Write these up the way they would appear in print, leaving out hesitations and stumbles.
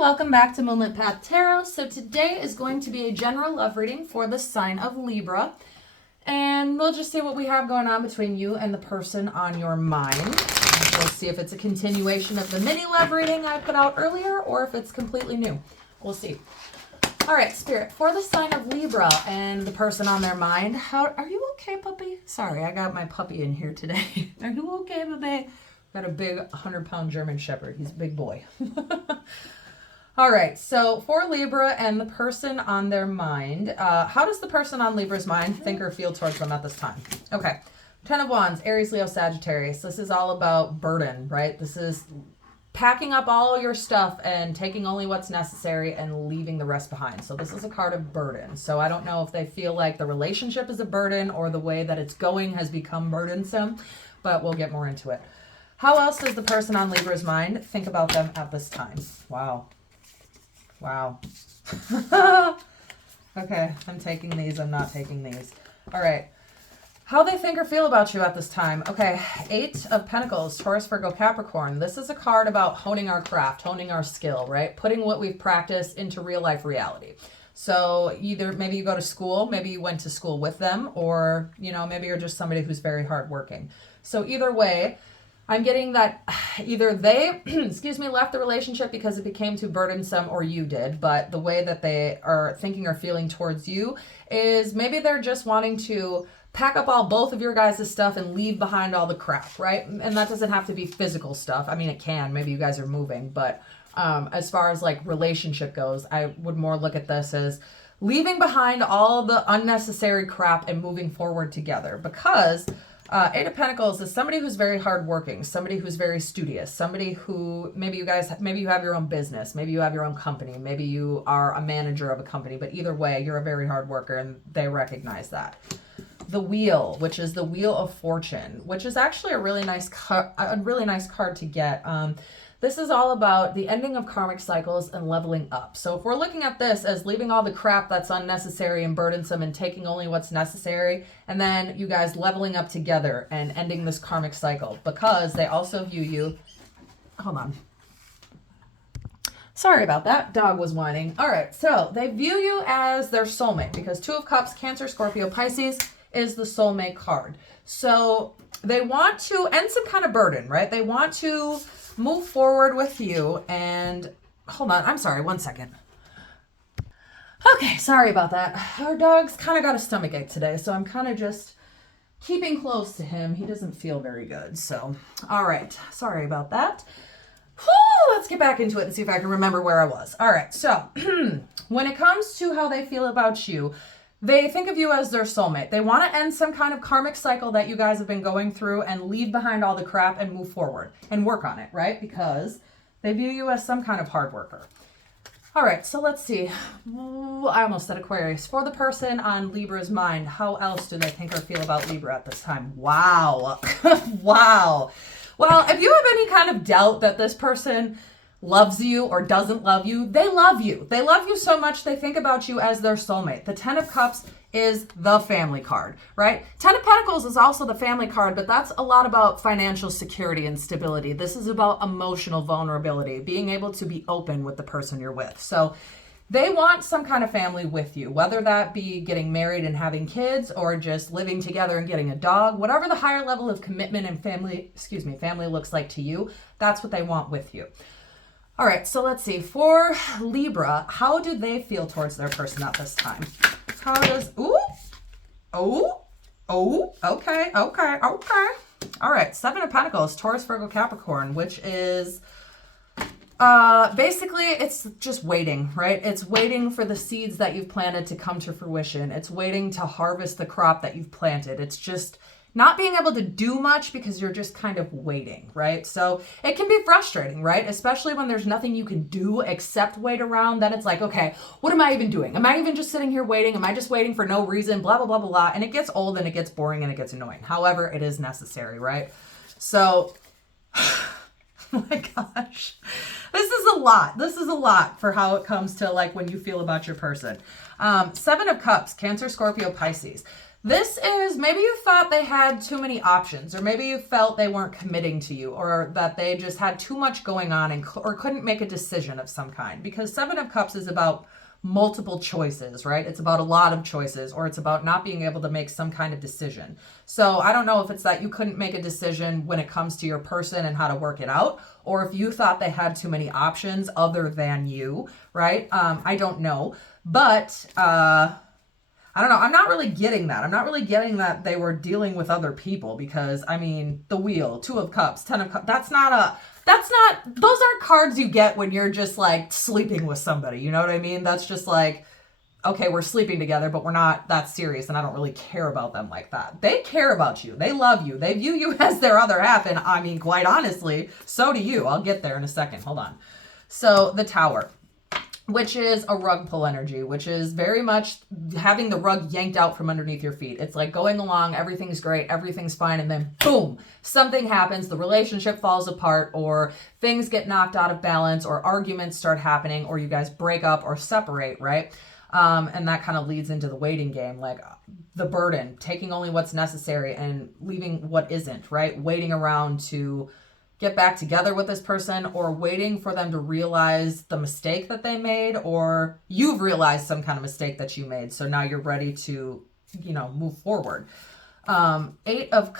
welcome back to Moonlit Path Tarot. So today is going to be a general love reading for the sign of Libra. And we'll just see what we have going on between you and the person on your mind. We'll see if it's a continuation of the mini love reading I put out earlier or if it's completely new. We'll see. All right, Spirit, for the sign of Libra and the person on their mind, are you okay, puppy? Sorry, I got my puppy in here today. Are you okay, puppy? Got a big 100-pound German Shepherd. He's a big boy. All right, so for Libra and the person on their mind, how does the person on Libra's mind think or feel towards them at this time? Okay, 10 of Wands, Aries, Leo, Sagittarius. This is all about burden, right? This is packing up all your stuff and taking only what's necessary and leaving the rest behind. So this is a card of burden. So I don't know if they feel like the relationship is a burden or the way that it's going has become burdensome, but we'll get more into it. How else does the person on Libra's mind think about them at this time? Wow. Okay, I'm taking these. I'm not taking these. All right. How they think or feel about you at this time. Okay, 8 of Pentacles, Taurus, Virgo, Capricorn. This is a card about honing our craft, honing our skill, right? Putting what we've practiced into real life reality. So either maybe you go to school, maybe you went to school with them, or, maybe you're just somebody who's very hardworking. So either way, I'm getting that either they, left the relationship because it became too burdensome or you did, but the way that they are thinking or feeling towards you is maybe they're just wanting to pack up both of your guys' stuff and leave behind all the crap, right? And that doesn't have to be physical stuff. I mean, it can. Maybe you guys are moving, but as far as like relationship goes, I would more look at this as leaving behind all the unnecessary crap and moving forward together because 8 of Pentacles is somebody who's very hardworking, somebody who's very studious, somebody who maybe you have your own business, maybe you have your own company, maybe you are a manager of a company, but either way, you're a very hard worker and they recognize that. The Wheel, which is the Wheel of Fortune, which is actually a really nice card to get. This is all about the ending of karmic cycles and leveling up. So if we're looking at this as leaving all the crap that's unnecessary and burdensome and taking only what's necessary, and then you guys leveling up together and ending this karmic cycle because they also view you. Hold on. Sorry about that. Dog was whining. All right. So they view you as their soulmate because 2 of Cups, Cancer, Scorpio, Pisces is the soulmate card. So they want to end some kind of burden, right? They want to move forward with you and hold on. I'm sorry. 1 second. Okay. Sorry about that. Our dog's kind of got a stomachache today. So I'm kind of just keeping close to him. He doesn't feel very good. So, all right. Sorry about that. Let's get back into it and see if I can remember where I was. All right. So when it comes to how they feel about you, they think of you as their soulmate. They want to end some kind of karmic cycle that you guys have been going through and leave behind all the crap and move forward and work on it, right? Because they view you as some kind of hard worker. All right, so let's see. I almost said Aquarius. For the person on Libra's mind, how else do they think or feel about Libra at this time? Wow. Wow. Well, if you have any kind of doubt that this person loves you or doesn't love you, they love you. They love you so much they think about you as their soulmate. The 10 of Cups is the family card, right? 10 of Pentacles is also the family card, but that's a lot about financial security and stability. This is about emotional vulnerability, being able to be open with the person you're with. So they want some kind of family with you, whether that be getting married and having kids or just living together and getting a dog, whatever the higher level of commitment and family looks like to you, that's what they want with you. All right, so let's see. For Libra, how do they feel towards their person at this time? How does, okay. All right, 7 of Pentacles, Taurus, Virgo, Capricorn, which is basically it's just waiting, right? It's waiting for the seeds that you've planted to come to fruition. It's waiting to harvest the crop that you've planted. It's just not being able to do much because you're just kind of waiting, right? So it can be frustrating, right? Especially when there's nothing you can do except wait around. Then it's like, okay, what am I even doing? Am I even just sitting here waiting? Am I just waiting for no reason? Blah, blah, blah, blah, blah. And it gets old and it gets boring and it gets annoying. However, it is necessary, right? So, oh my gosh, this is a lot. This is a lot for how it comes to like when you feel about your person. 7 of Cups, Cancer, Scorpio, Pisces. This is, maybe you thought they had too many options, or maybe you felt they weren't committing to you, or that they just had too much going on or couldn't make a decision of some kind. Because Seven of Cups is about multiple choices, right? It's about a lot of choices, or it's about not being able to make some kind of decision. So I don't know if it's that you couldn't make a decision when it comes to your person and how to work it out, or if you thought they had too many options other than you, right? I don't know. But I don't know. I'm not really getting that. I'm not really getting that they were dealing with other people, because, I mean, the Wheel, Two of Cups, Ten of Cups, those aren't cards you get when you're just like sleeping with somebody. You know what I mean? That's just like, okay, we're sleeping together, but we're not that serious, and I don't really care about them like that. They care about you. They love you. They view you as their other half, and I mean, quite honestly, so do you. I'll get there in a second. Hold on. So the Tower, which is a rug pull energy, which is very much having the rug yanked out from underneath your feet. It's like going along, everything's great, everything's fine, and then boom, something happens, the relationship falls apart, or things get knocked out of balance, or arguments start happening, or you guys break up or separate, right? And that kind of leads into the waiting game, like the burden, taking only what's necessary and leaving what isn't, right? Waiting around to get back together with this person, or waiting for them to realize the mistake that they made, or you've realized some kind of mistake that you made. So now you're ready to, move forward. Eight of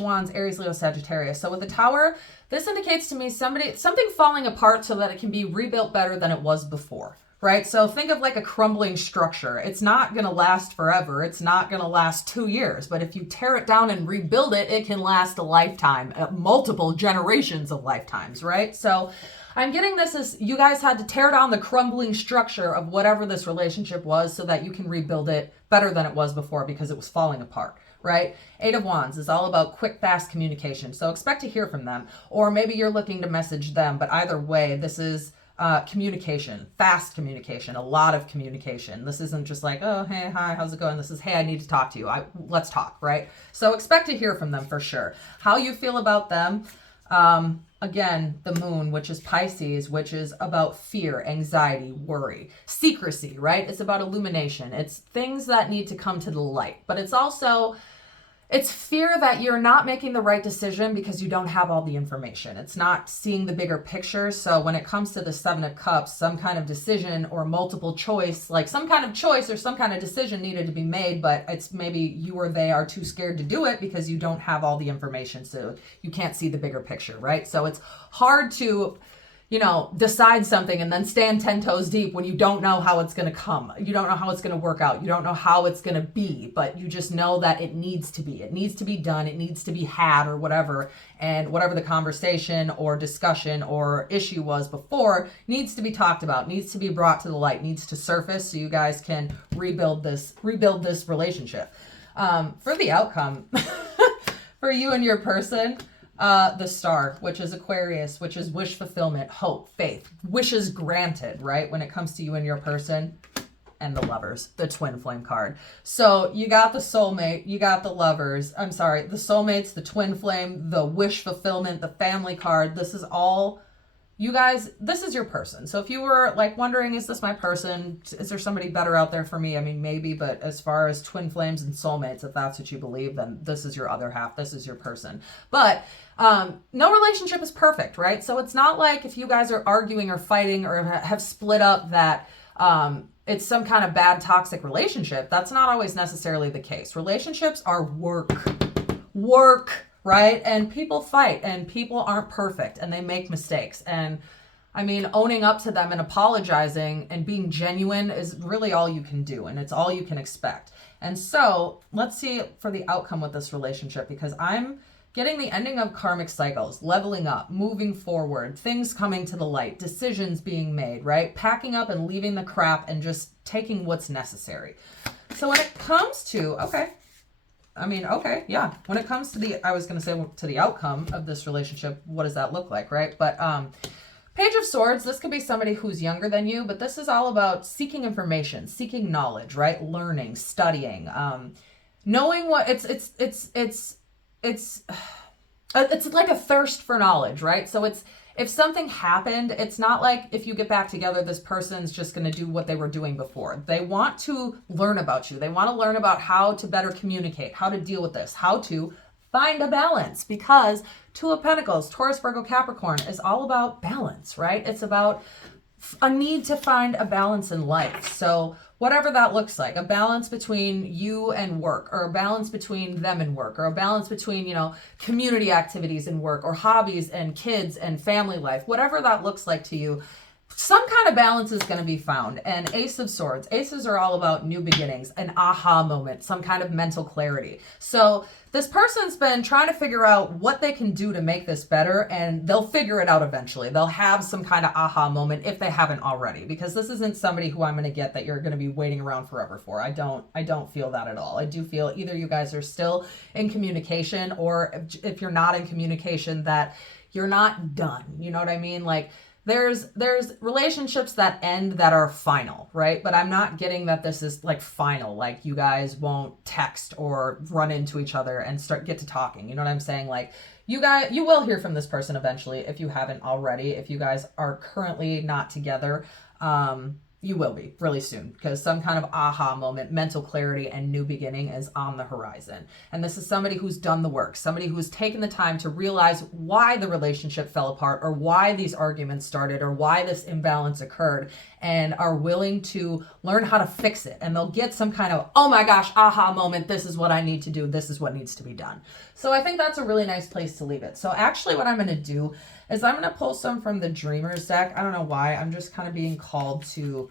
Wands, Aries, Leo, Sagittarius. So with the Tower, this indicates to me something falling apart so that it can be rebuilt better than it was before. Right? So think of like a crumbling structure. It's not going to last forever. It's not going to last 2 years. But if you tear it down and rebuild it, it can last a lifetime, multiple generations of lifetimes, right? So I'm getting this as you guys had to tear down the crumbling structure of whatever this relationship was so that you can rebuild it better than it was before, because it was falling apart. Right? Eight of Wands is all about quick, fast communication. So expect to hear from them, or maybe you're looking to message them. But either way, this is communication, fast communication, a lot of communication. This isn't just like, oh, hey, hi, how's it going? This is, hey, I need to talk to you. Let's talk, right? So expect to hear from them for sure. How you feel about them, again, the Moon, which is Pisces, which is about fear, anxiety, worry, secrecy, right? It's about illumination. It's things that need to come to the light, but it's fear that you're not making the right decision because you don't have all the information. It's not seeing the bigger picture. So when it comes to the Seven of Cups, some kind of decision or multiple choice, like some kind of choice or some kind of decision needed to be made, but it's maybe you or they are too scared to do it because you don't have all the information. So you can't see the bigger picture, right? So it's hard to decide something and then stand 10 toes deep when you don't know how it's going to come. You don't know how it's going to work out. You don't know how it's going to be, but you just know that it needs to be. It needs to be done. It needs to be had, or whatever. And whatever the conversation or discussion or issue was before needs to be talked about, needs to be brought to the light, needs to surface so you guys can rebuild this relationship. For the outcome, for you and your person, the Star, which is Aquarius, which is wish fulfillment, hope, faith, wishes granted, right? When it comes to you and your person, and the Lovers, the twin flame card. So you got the soulmate, you got the Lovers. I'm sorry, the soulmates, the twin flame, the wish fulfillment, the family card. This is all, you guys, this is your person. So if you were like wondering, is this my person? Is there somebody better out there for me? I mean, maybe, but as far as twin flames and soulmates, if that's what you believe, then this is your other half. This is your person. But no relationship is perfect, right? So it's not like if you guys are arguing or fighting or have split up that it's some kind of bad toxic relationship. That's not always necessarily the case. Relationships are work, right? And people fight, and people aren't perfect, and they make mistakes. And I mean, owning up to them and apologizing and being genuine is really all you can do, and it's all you can expect. And so let's see for the outcome with this relationship, because I'm getting the ending of karmic cycles, leveling up, moving forward, things coming to the light, decisions being made, right? Packing up and leaving the crap and just taking what's necessary. So when it comes to, when it comes to the outcome of this relationship, what does that look like, right? But Page of Swords, this could be somebody who's younger than you, but this is all about seeking information, seeking knowledge, right? Learning, studying, knowing what it's like a thirst for knowledge, right? So it's if something happened, it's not like if you get back together, this person's just going to do what they were doing before. They want to learn about you. They want to learn about how to better communicate, how to deal with this, how to find a balance, because Two of Pentacles, Taurus, Virgo, Capricorn is all about balance, right? It's about a need to find a balance in life. So whatever that looks like, a balance between you and work, or a balance between them and work, or a balance between, community activities and work, or hobbies and kids and family life, whatever that looks like to you, some kind of balance is going to be found. And Ace of Swords, aces are all about new beginnings, an aha moment, some kind of mental clarity. So this person's been trying to figure out what they can do to make this better, and they'll figure it out eventually. They'll have some kind of aha moment if they haven't already, because this isn't somebody who I'm going to get that you're going to be waiting around forever for. I don't feel that at all. I do feel either you guys are still in communication, or if you're not in communication, that you're not done. You know what I mean? Like, there's relationships that end that are final, right? But I'm not getting that this is like final, like you guys won't text or run into each other and get to talking. You know what I'm saying? Like, you will hear from this person eventually if you haven't already. If you guys are currently not together, you will be really soon, because some kind of aha moment, mental clarity, and new beginning is on the horizon. And this is somebody who's done the work, somebody who's taken the time to realize why the relationship fell apart, or why these arguments started, or why this imbalance occurred, and are willing to learn how to fix it. And they'll get some kind of, oh my gosh, aha moment. This is what I need to do. This is what needs to be done. So I think that's a really nice place to leave it. So actually what I'm going to do is I'm going to pull some from the Dreamers deck. I don't know why. I'm just kind of being called to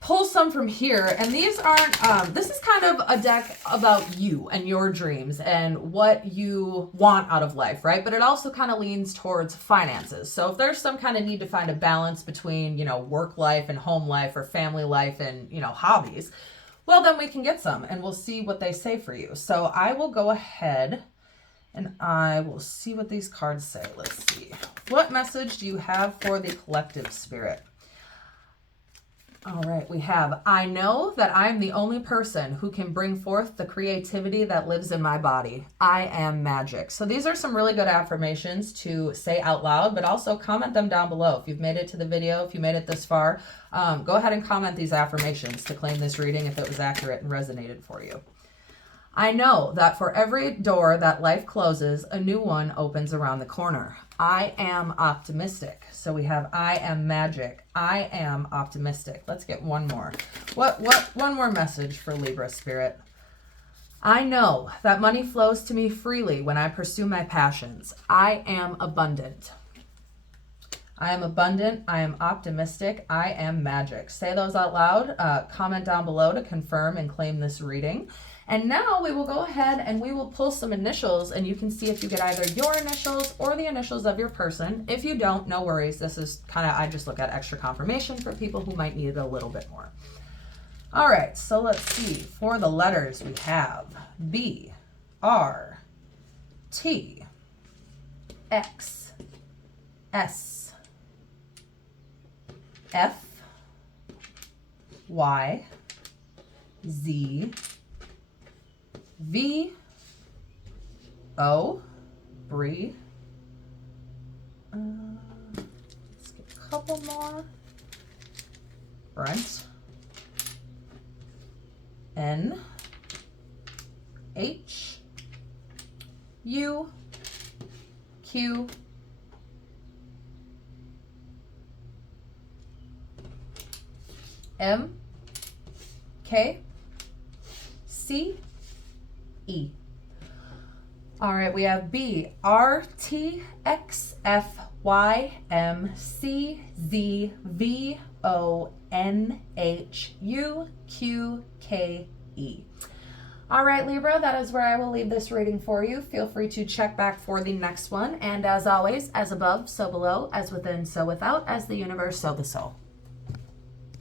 pull some from here. And these aren't, this is kind of a deck about you and your dreams and what you want out of life, right? But it also kind of leans towards finances. So if there's some kind of need to find a balance between, work life and home life, or family life and, hobbies, well, then we can get some, and we'll see what they say for you. So I will go ahead and I will see what these cards say. Let's see. What message do you have for the collective spirit? All right, we have, I know that I'm the only person who can bring forth the creativity that lives in my body. I am magic. So these are some really good affirmations to say out loud, but also comment them down below. If you've made it to the video, if you made it this far, go ahead and comment these affirmations to claim this reading if it was accurate and resonated for you. I know that for every door that life closes, a new one opens around the corner. I am optimistic. So we have, I am magic. I am optimistic. Let's get one more. One more message for Libra spirit. I know that money flows to me freely when I pursue my passions. I am abundant. I am abundant. I am optimistic. I am magic. Say those out loud. Comment down below to confirm and claim this reading. And now we will go ahead and we will pull some initials, and you can see if you get either your initials or the initials of your person. If you don't, no worries. This is kind of, I just look at extra confirmation for people who might need it a little bit more. All right, so let's see. For the letters, we have B, R, T, X, S, F, Y, Z, V, O, Bree. Let's get a couple more. Brent. N, H, U, Q, M, K, C, E. All right, we have B, R, T, X, F, Y, M, C, Z, V, O, N, H, U, Q, K, E. All right, Libra, that is where I will leave this reading for you. Feel free to check back for the next one. And as always, as above, so below, as within, so without, as the universe, so the soul.